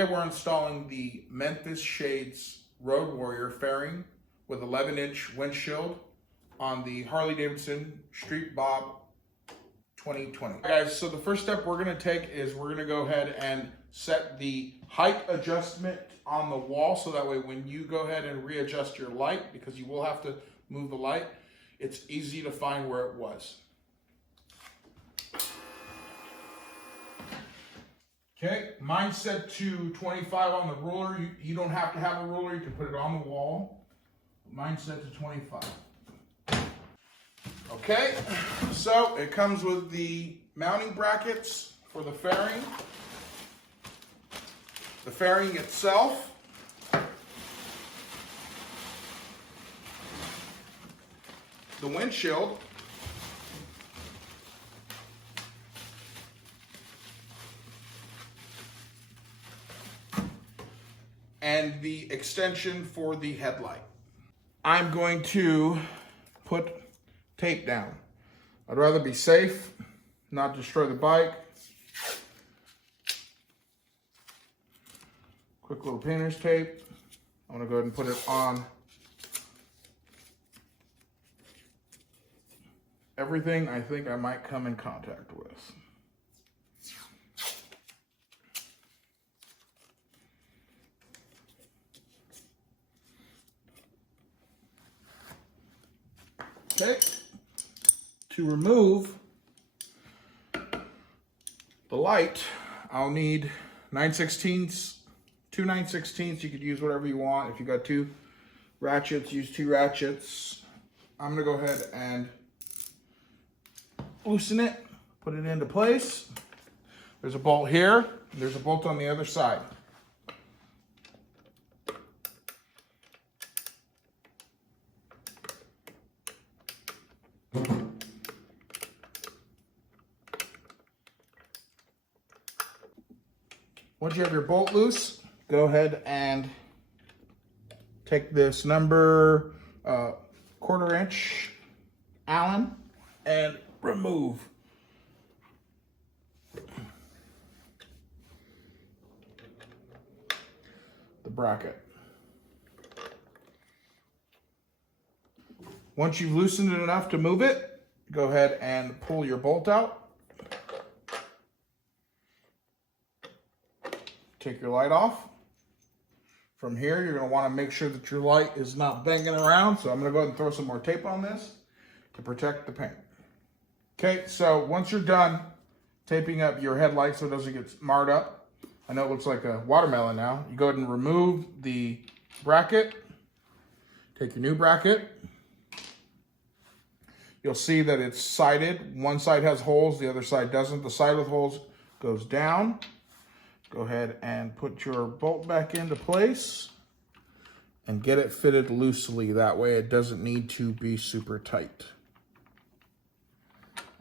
Today we're installing the Memphis Shades Road Warrior fairing with 11-inch windshield on the Harley-Davidson Street Bob 2020. Guys, so the first step we're gonna take is we're gonna go ahead and set the height adjustment on the wall so that way when you go ahead and readjust your light, because you will have to move the light, it's easy to find where it was. Okay, mine's set to 25 on the ruler. You don't have to have a ruler, you can put it on the wall. Mine's set to 25. Okay, so it comes with the mounting brackets for the fairing. The fairing itself. The windshield. And the extension for the headlight. I'm going to put tape down. I'd rather be safe, not destroy the bike. Quick little painter's tape. I'm gonna go ahead and put it on everything I think I might come in contact with. Okay, to remove the light, I'll need 9/16, two 9/16. You could use whatever you want. If you got two ratchets, use two ratchets. I'm gonna go ahead and loosen it, put it into place. There's a bolt here, there's a bolt on the other side. Once you have your bolt loose, go ahead and take this number 1/4 inch Allen and remove the bracket. Once you've loosened it enough to move it, go ahead and pull your bolt out. Take your light off. From here, you're gonna wanna make sure that your light is not banging around. So I'm gonna go ahead and throw some more tape on this to protect the paint. Okay, so once you're done taping up your headlight so it doesn't get marred up, I know it looks like a watermelon now. You go ahead and remove the bracket. Take your new bracket. You'll see that it's sided. One side has holes, the other side doesn't. The side with holes goes down. Go ahead and put your bolt back into place and get it fitted loosely. That way it doesn't need to be super tight.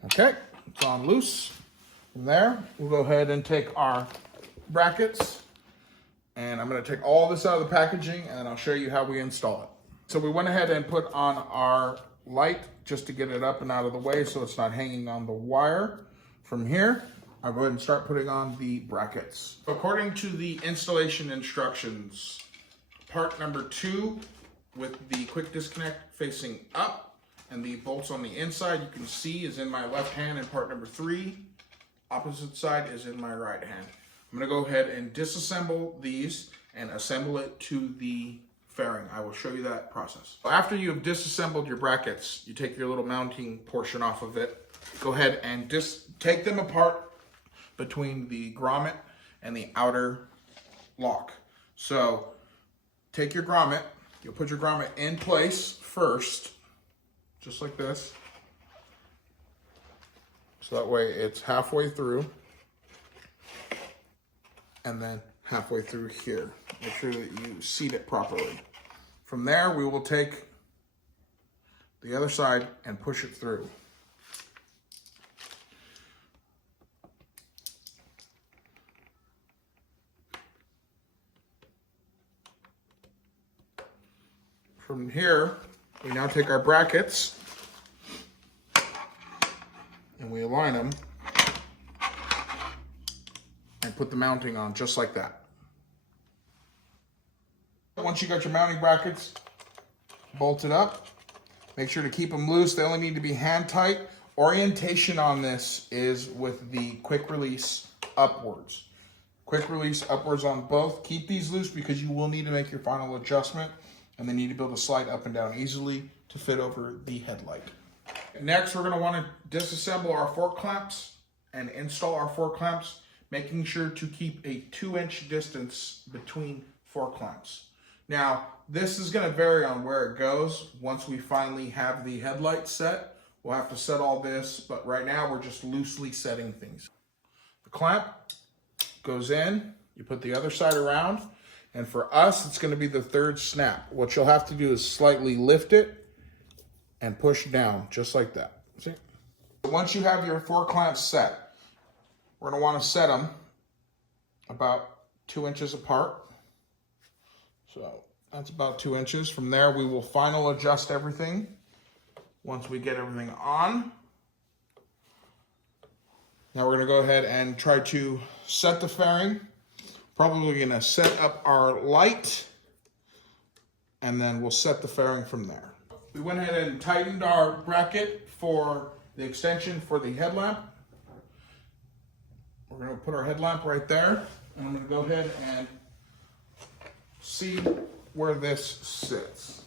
Okay, it's on loose. From there, we'll go ahead and take our brackets and I'm gonna take all this out of the packaging and I'll show you how we install it. So we went ahead and put on our light just to get it up and out of the way so it's not hanging on the wire. From here, I'll go ahead and start putting on the brackets. According to the installation instructions, part number 2 with the quick disconnect facing up and the bolts on the inside you can see is in my left hand, and part number 3, opposite side, is in my right hand. I'm gonna go ahead and disassemble these and assemble it to the fairing. I will show you that process. After you have disassembled your brackets, you take your little mounting portion off of it. Go ahead and just take them apart between the grommet and the outer lock. So take your grommet, you'll put your grommet in place first, just like this. So that way it's halfway through and then halfway through here. Make sure that you seat it properly. From there, we will take the other side and push it through. From here, we now take our brackets and we align them and put the mounting on just like that. Once you got your mounting brackets bolted up, make sure to keep them loose. They only need to be hand tight. Orientation on this is with the quick release upwards. Quick release upwards on both. Keep these loose because you will need to make your final adjustment, and they need to be able to slide up and down easily to fit over the headlight. Next, we're going to want to disassemble our fork clamps and install our fork clamps, making sure to keep a 2-inch distance between fork clamps. Now, this is going to vary on where it goes. Once we finally have the headlight set, we'll have to set all this, but right now we're just loosely setting things. The clamp goes in, you put the other side around, and for us, it's going to be the third snap. What you'll have to do is slightly lift it and push down, just like that. See? Once you have your fork clamps set, we're going to want to set them about 2 inches apart. So that's about 2 inches. From there, we will final adjust everything once we get everything on. Now we're going to go ahead and try to set the fairing. Probably going to set up our light, and then we'll set the fairing from there. We went ahead and tightened our bracket for the extension for the headlamp. We're going to put our headlamp right there, and I'm going to go ahead and see where this sits.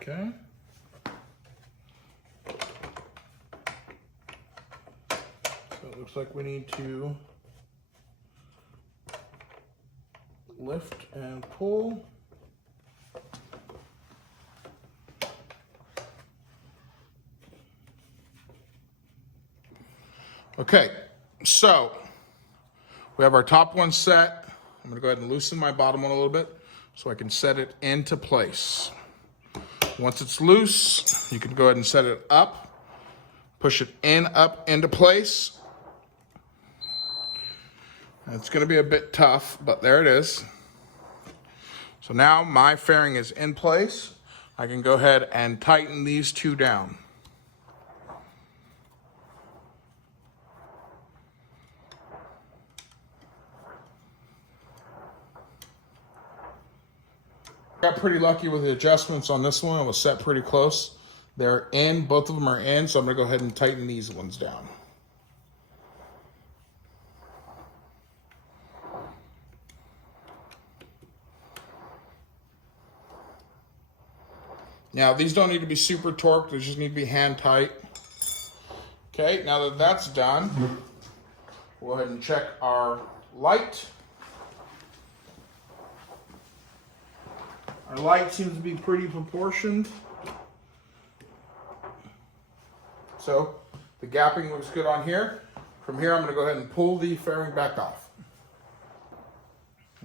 Okay. So it looks like we need to lift and pull. Okay, so we have our top one set. I'm going to go ahead and loosen my bottom one a little bit so I can set it into place. Once it's loose, you can go ahead and set it up, push it up into place. And it's going to be a bit tough, but there it is. So now my fairing is in place. I can go ahead and tighten these two down. Got pretty lucky with the adjustments on this one. It was set pretty close. They're in, both of them are in, so I'm gonna go ahead and tighten these ones down. Now, these don't need to be super torqued, they just need to be hand tight. Okay, now that that's done, we'll go ahead and check our light. Our light seems to be pretty proportioned. So the gapping looks good on here. From here, I'm going to go ahead and pull the fairing back off.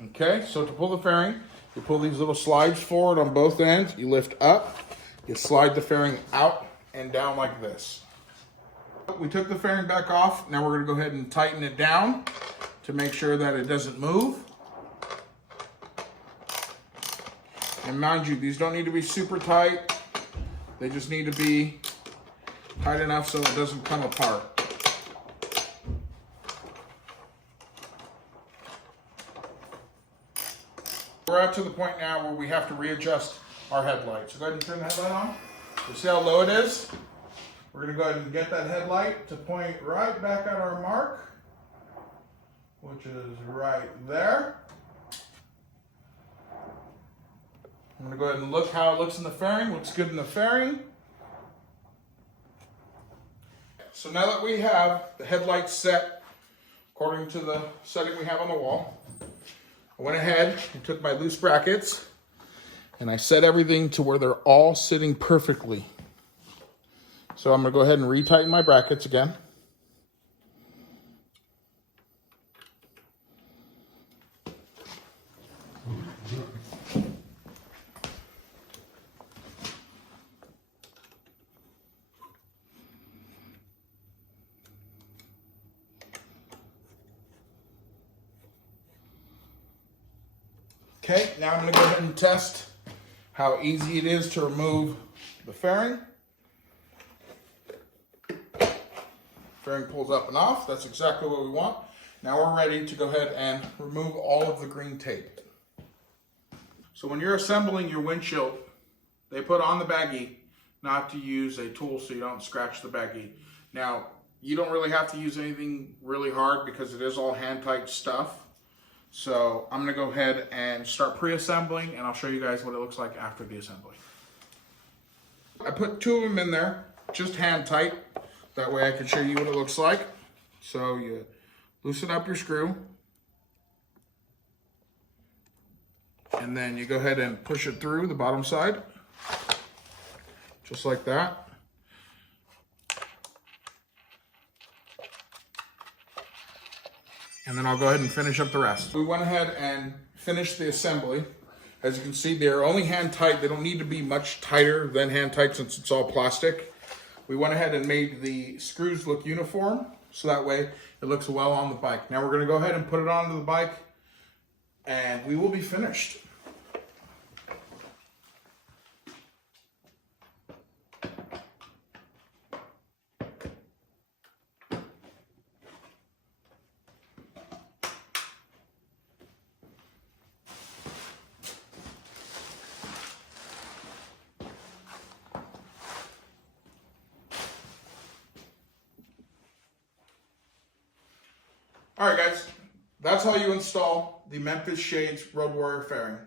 Okay, so to pull the fairing, you pull these little slides forward on both ends. You lift up, you slide the fairing out and down like this. We took the fairing back off. Now we're going to go ahead and tighten it down to make sure that it doesn't move. And mind you, these don't need to be super tight. They just need to be tight enough so it doesn't come apart. We're up to the point now where we have to readjust our headlight. So go ahead and turn the headlight on. You see how low it is? We're going to go ahead and get that headlight to point right back at our mark, which is right there. I'm going to go ahead and look how it looks in the fairing. Looks good in the fairing. So now that we have the headlights set according to the setting we have on the wall, I went ahead and took my loose brackets and I set everything to where they're all sitting perfectly. So I'm going to go ahead and retighten my brackets again. Okay, now I'm going to go ahead and test how easy it is to remove the fairing. Fairing pulls up and off. That's exactly what we want. Now we're ready to go ahead and remove all of the green tape. So when you're assembling your windshield, they put on the baggie not to use a tool so you don't scratch the baggie. Now, you don't really have to use anything really hard because it is all hand-tight stuff. So I'm gonna go ahead and start pre-assembling, and I'll show you guys what it looks like after the assembly. I put 2 of them in there, just hand-tight. That way I can show you what it looks like. So you loosen up your screw, and then you go ahead and push it through the bottom side, just like that. And then I'll go ahead and finish up the rest. We went ahead and finished the assembly. As you can see, they're only hand tight. They don't need to be much tighter than hand tight since it's all plastic. We went ahead and made the screws look uniform, so that way it looks well on the bike. Now we're gonna go ahead and put it onto the bike, and we will be finished. All right, guys, that's how you install the Memphis Shades Road Warrior fairing.